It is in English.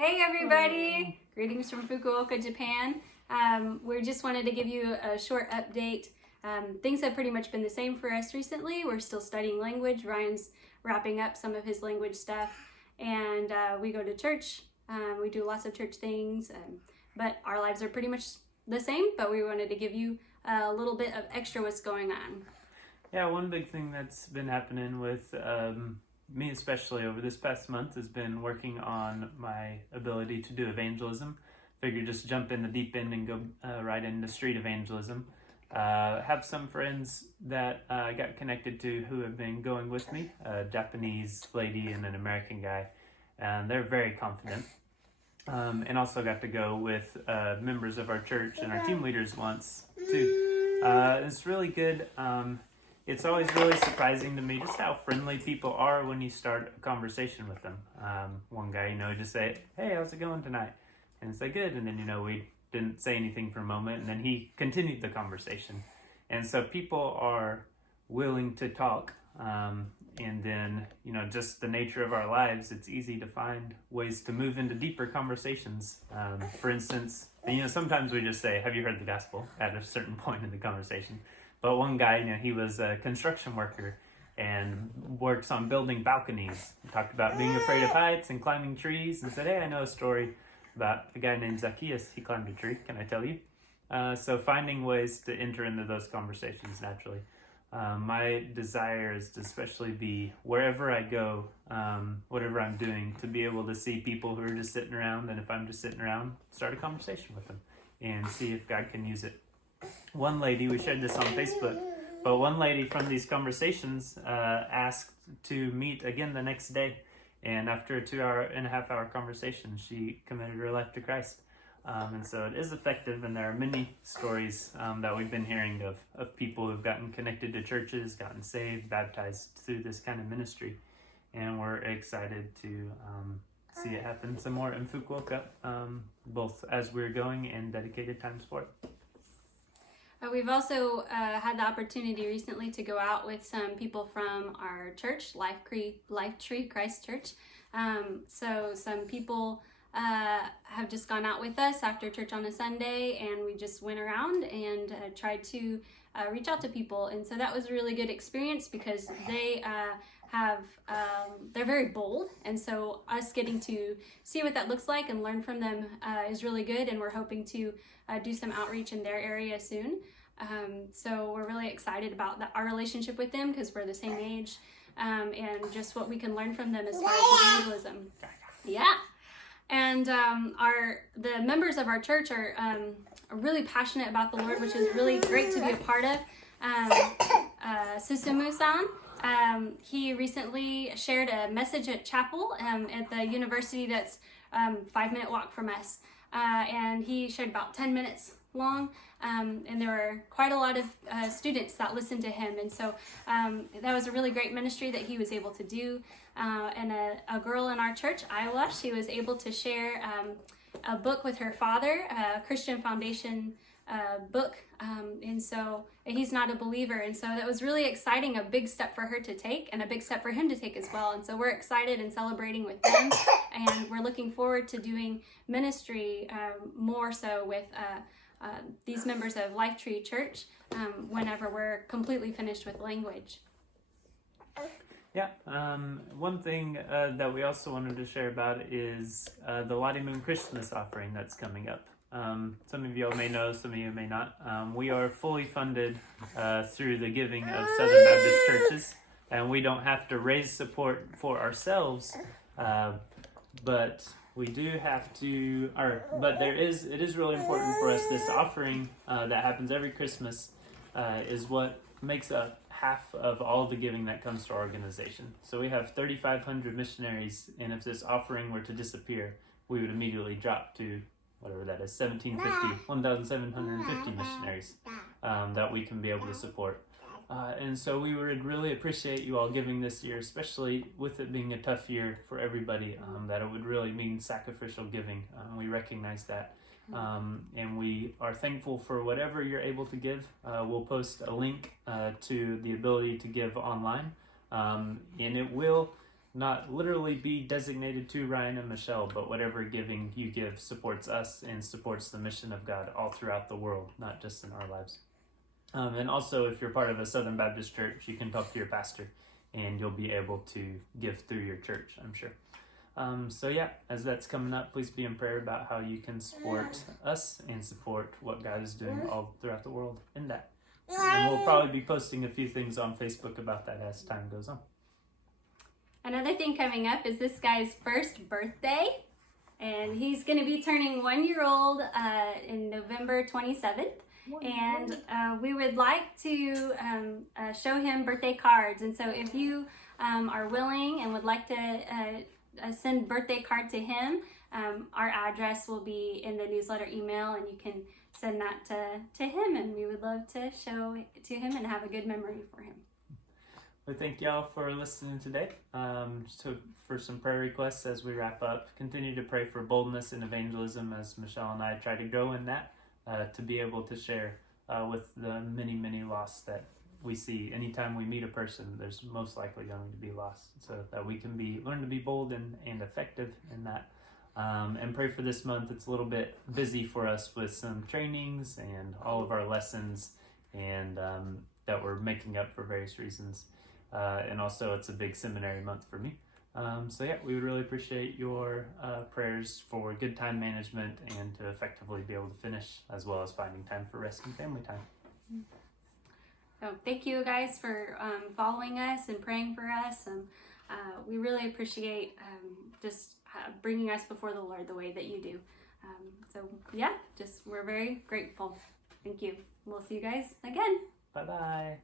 Hey everybody! Greetings from Fukuoka, Japan. We just wanted to give you a short update. Things have pretty much been the same for us recently. We're still studying language. Ryan's wrapping up some of his language stuff, and we go to church. We do lots of church things, but our lives are pretty much the same, but we wanted to give you a little bit of extra what's going on. Yeah, one big thing that's been happening with me especially over this past month has been working on my ability to do evangelism. Figured just jump in the deep end and go right into street evangelism. Have some friends that I got connected to who have been going with me, a Japanese lady and an American guy, and they're very confident. And also got to go with members of our church and our team leaders once too. It's really good. It's always really surprising to me just how friendly people are when you start a conversation with them. One guy, just say, "Hey, how's it going tonight?" And say, "Good." And then, we didn't say anything for a moment, and then he continued the conversation. And so people are willing to talk. And then, just the nature of our lives, it's easy to find ways to move into deeper conversations. For instance, sometimes we just say, "Have you heard the gospel?" at a certain point in the conversation. But one guy, he was a construction worker and works on building balconies. He talked about being afraid of heights and climbing trees and said, "Hey, I know a story about a guy named Zacchaeus. He climbed a tree. Can I tell you?" So finding ways to enter into those conversations naturally. My desire is to especially be wherever I go, whatever I'm doing, to be able to see people who are just sitting around, and if I'm just sitting around, start a conversation with them and see if God can use it. One lady, we shared this on Facebook, but one lady from these conversations asked to meet again the next day. And after a 2.5 hour conversation, she committed her life to Christ. And so it is effective, and there are many stories that we've been hearing of people who've gotten connected to churches, gotten saved, baptized through this kind of ministry. And we're excited to see it happen some more in Fukuoka, both as we're going and dedicated times for it. We've also had the opportunity recently to go out with some people from our church, Lifetree Christ Church. So some people have just gone out with us after church on a Sunday, and we just went around and tried to reach out to people. And so that was a really good experience because they they're very bold, and so us getting to see what that looks like and learn from them is really good, and we're hoping to do some outreach in their area soon. So we're really excited about our relationship with them because we're the same age, and just what we can learn from them as far as evangelism. Yeah. And the members of our church are really passionate about the Lord, which is really great to be a part of. Susumu-san, he recently shared a message at chapel at the university that's 5-minute walk from us. And he shared about 10 minutes long, and there were quite a lot of students that listened to him. And so that was a really great ministry that he was able to do. And a girl in our church, Iowa, she was able to share a book with her father, a Christian Foundation book, and so he's not a believer, and so that was really exciting, a big step for her to take and a big step for him to take as well. And so we're excited and celebrating with them, and we're looking forward to doing ministry more so with these members of Lifetree Church whenever we're completely finished with language. Yeah, one thing that we also wanted to share about is the Lottie Moon Christmas offering that's coming up. Some of you all may know, some of you may not. We are fully funded through the giving of Southern Baptist churches, and we don't have to raise support for ourselves, but we do have to, but it is really important for us. This offering that happens every Christmas is what makes up half of all the giving that comes to our organization. So we have 3,500 missionaries, and if this offering were to disappear, we would immediately drop to whatever that is, 1,750 missionaries that we can be able to support. And so we would really appreciate you all giving this year, especially with it being a tough year for everybody, that it would really mean sacrificial giving. We recognize that. And we are thankful for whatever you're able to give. We'll post a link to the ability to give online. And it will not literally be designated to Ryan and Michelle, but whatever giving you give supports us and supports the mission of God all throughout the world, not just in our lives. And also, if you're part of a Southern Baptist church, you can talk to your pastor and you'll be able to give through your church, I'm sure. So yeah, as that's coming up, please be in prayer about how you can support us and support what God is doing all throughout the world in that. And we'll probably be posting a few things on Facebook about that as time goes on. Another thing coming up is this guy's first birthday, and he's going to be turning 1 year old in November 27th. And we would like to show him birthday cards. And so if you are willing and would like to send birthday card to him, our address will be in the newsletter email, and you can send that to him, and we would love to show it to him and have a good memory for him. We thank y'all for listening today. For some prayer requests as we wrap up, continue to pray for boldness in evangelism as Michelle and I try to grow in that, to be able to share with the many, many lost that we see. Anytime we meet a person, there's most likely going to be lost, so that we can learn to be bold and effective in that. And pray for this month. It's a little bit busy for us with some trainings and all of our lessons, and that we're making up for various reasons. And also it's a big seminary month for me. So yeah, we would really appreciate your prayers for good time management and to effectively be able to finish, as well as finding time for rest and family time. So thank you guys for following us and praying for us. We really appreciate just bringing us before the Lord the way that you do. So yeah, we're very grateful. Thank you. We'll see you guys again. Bye-bye.